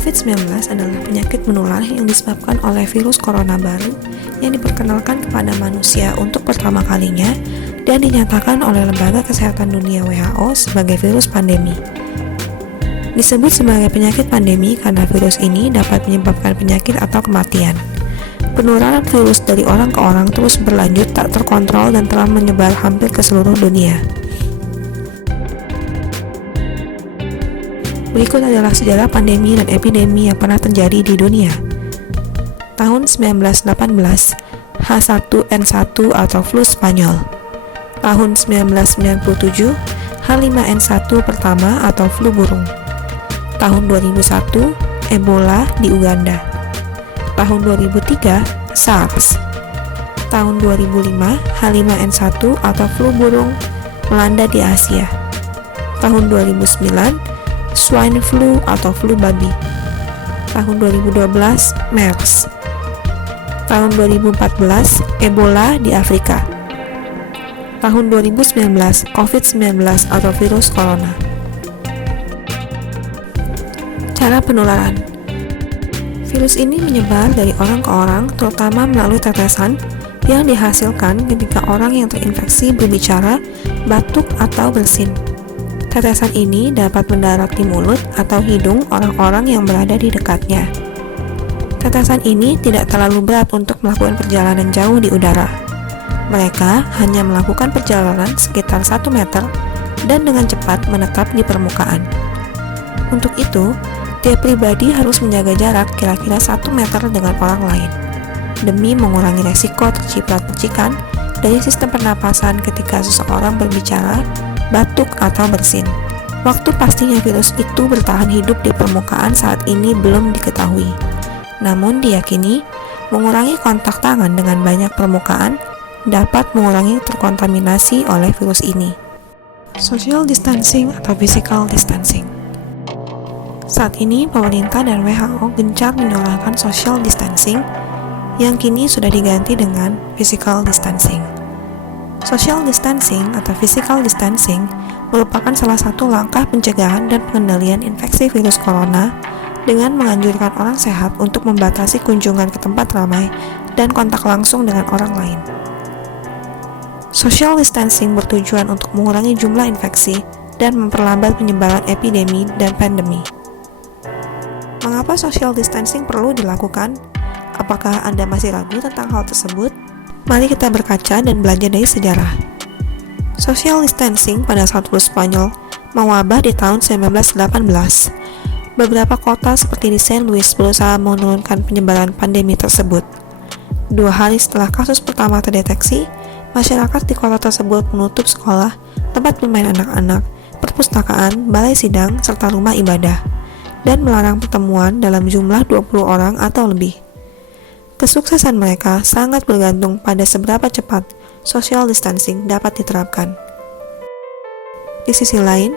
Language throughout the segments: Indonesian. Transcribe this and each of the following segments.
COVID-19 adalah penyakit menular yang disebabkan oleh virus corona baru yang diperkenalkan kepada manusia untuk pertama kalinya dan dinyatakan oleh Lembaga Kesehatan Dunia WHO sebagai virus pandemi. Disebut sebagai penyakit pandemi karena virus ini dapat menyebabkan penyakit atau kematian. Penularan virus dari orang ke orang terus berlanjut tak terkontrol dan telah menyebar hampir ke seluruh dunia. Berikut adalah sejarah pandemi dan epidemi yang pernah terjadi di dunia. Tahun 1918, H1N1 atau flu Spanyol. Tahun 1997, H5N1 pertama atau flu burung. Tahun 2001, Ebola di Uganda. Tahun 2003, SARS. Tahun 2005, H5N1 atau flu burung melanda di Asia. Tahun 2009, swine flu atau flu babi. Tahun 2012, MERS. Tahun 2014, Ebola di Afrika. Tahun 2019, COVID-19 atau virus corona. Cara penularan. Virus ini menyebar dari orang ke orang, terutama melalui tetesan yang dihasilkan ketika orang yang terinfeksi berbicara, batuk, atau bersin. Tetesan ini dapat mendarat di mulut atau hidung orang-orang yang berada di dekatnya. Tetesan ini tidak terlalu berat untuk melakukan perjalanan jauh di udara. Mereka hanya melakukan perjalanan sekitar 1 meter dan dengan cepat menetap di permukaan. Untuk itu, tiap pribadi harus menjaga jarak kira-kira 1 meter dengan orang lain, demi mengurangi resiko terciprat percikan dari sistem pernapasan ketika seseorang berbicara, batuk, atau bersin. Waktu pastinya virus itu bertahan hidup di permukaan saat ini belum diketahui. Namun diyakini, mengurangi kontak tangan dengan banyak permukaan dapat mengurangi terkontaminasi oleh virus ini. Social distancing atau physical distancing. Saat ini, pemerintah dan WHO gencar menyuarakan social distancing yang kini sudah diganti dengan physical distancing. Social distancing atau physical distancing merupakan salah satu langkah pencegahan dan pengendalian infeksi virus corona dengan menganjurkan orang sehat untuk membatasi kunjungan ke tempat ramai dan kontak langsung dengan orang lain. Social distancing bertujuan untuk mengurangi jumlah infeksi dan memperlambat penyebaran epidemi dan pandemi. Mengapa social distancing perlu dilakukan? Apakah Anda masih ragu tentang hal tersebut? Mari kita berkaca dan belajar dari sejarah. Social distancing pada saat flu Spanyol mewabah di tahun 1918. Beberapa kota seperti di St. Louis berusaha menurunkan penyebaran pandemi tersebut. 2 hari setelah kasus pertama terdeteksi, masyarakat di kota tersebut menutup sekolah, tempat bermain anak-anak, perpustakaan, balai sidang, serta rumah ibadah, dan melarang pertemuan dalam jumlah 20 orang atau lebih. Kesuksesan mereka sangat bergantung pada seberapa cepat social distancing dapat diterapkan. Di sisi lain,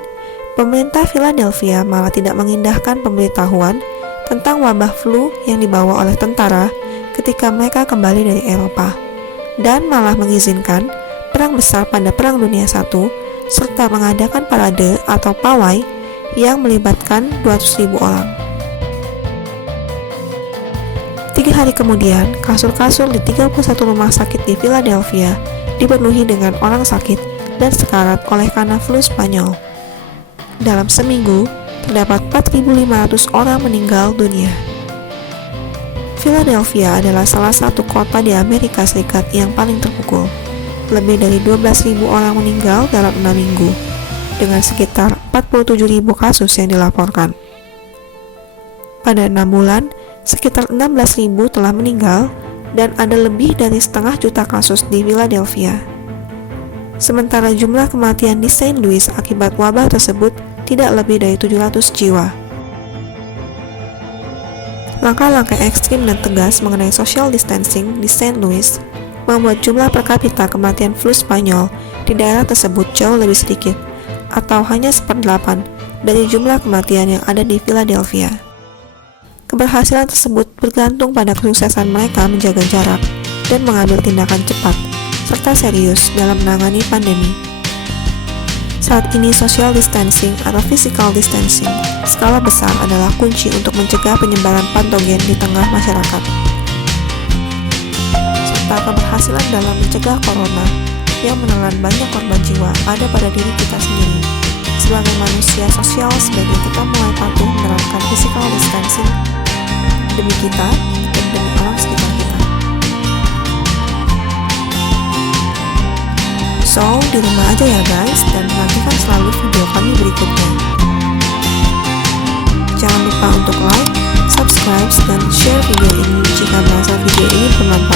pemerintah Philadelphia malah tidak mengindahkan pemberitahuan tentang wabah flu yang dibawa oleh tentara ketika mereka kembali dari Eropa, dan malah mengizinkan perang besar pada Perang Dunia I serta mengadakan parade atau pawai yang melibatkan 200.000 orang. 3 hari kemudian, kasur-kasur di 31 rumah sakit di Philadelphia dipenuhi dengan orang sakit dan sekarat oleh karena flu Spanyol. Dalam seminggu, terdapat 4.500 orang meninggal dunia. Philadelphia adalah salah satu kota di Amerika Serikat yang paling terpukul. Lebih dari 12.000 orang meninggal dalam 6 minggu, dengan sekitar 47.000 kasus yang dilaporkan. Pada 6 bulan, sekitar 16.000 telah meninggal dan ada lebih dari 500.000 kasus di Philadelphia. Sementara jumlah kematian di St. Louis akibat wabah tersebut tidak lebih dari 700 jiwa. Langkah-langkah ekstrim dan tegas mengenai social distancing di St. Louis membuat jumlah per kapita kematian flu Spanyol di daerah tersebut jauh lebih sedikit, atau hanya 1/8 dari jumlah kematian yang ada di Philadelphia. Keberhasilan tersebut bergantung pada kesuksesan mereka menjaga jarak dan mengambil tindakan cepat serta serius dalam menangani pandemi. Saat ini social distancing atau physical distancing skala besar adalah kunci untuk mencegah penyebaran patogen di tengah masyarakat. Serta keberhasilan dalam mencegah corona yang menelan banyak korban jiwa ada pada diri kita sendiri. Sebagai manusia sosial, sebaiknya kita mulai patuh menerapkan physical distancing demi kita dan demi orang sekitar kita. So, di rumah aja ya guys, dan nantikan selalu video kami berikutnya. Jangan lupa untuk like, subscribe, dan share video ini jika merasa video ini bermanfaat